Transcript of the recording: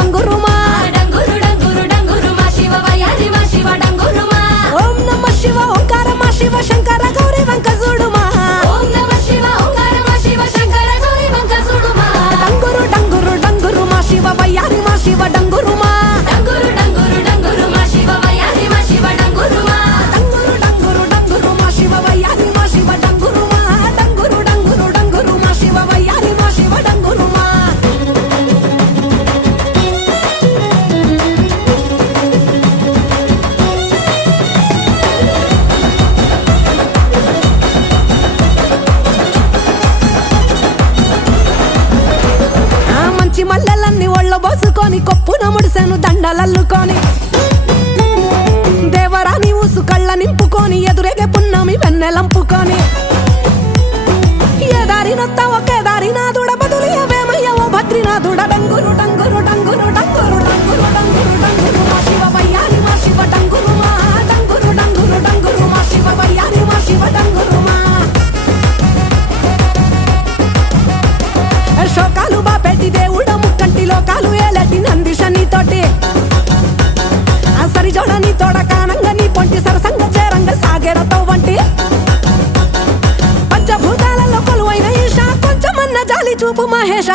డంగురుమా డంగురు డంగురు డంగురుమా శివ వయ్యారిమా శివ డంగురుమా ఓం నమ శివ ఓంకారమా శివ శంకర గౌరీ వంక చూడుమా ఓం నమ శివ ఓంకారమా శివ శంకర గౌరీ వంక చూడుమా డంగురు డంగురు డంగురుమా శివ వయ్యారిమా శివ డంగురుమా డంగురు డంగురు డంగురుమా శివ వయ్యారిమా శివ డంగురుమా డంగురు డంగురు డంగురుమా శివ వయ్యారిమా శివ డంగురుమా డంగురు డంగురు డంగురుమా శివ వయ్యారిమా శివ డంగురుమా ఆ మంచి మల్లెలన్నీ ఒళ్ళ బోసుకొని కొప్పున ముడిసెను దండలల్లుకొని దేవరాని ఊసు కళ్ళ నింపుకొని ఎదురేగే పున్నమి వెన్నెలంపుకొని ఏ దారి నొత్త ఒకే దారి నాదుడ బదులియవేమయ్య ఓ భద్రినాథుడ డంగురు డంగురు డంగురు డంగురు డంగురు డంగురు డంగురు మా శివ వయ్యారి మా శివ డంగురు మా డంగురు డంగురు డంగురు మా శివ వయ్యారి మా శివ డంగురు మా శోకాలు బాపెట్టి దేవుడ ముక్కంటి లోకాలు ఏలటి నందిశని తోటి ఆ సరిజోడని తోడ కానంగా నీ పొంటి సరసంగ చేరంగ సాగేరతో వంటి పంచభూతాలలో కొలువైన ఈశా కొంచెమన్న జాలి చూపు మహేష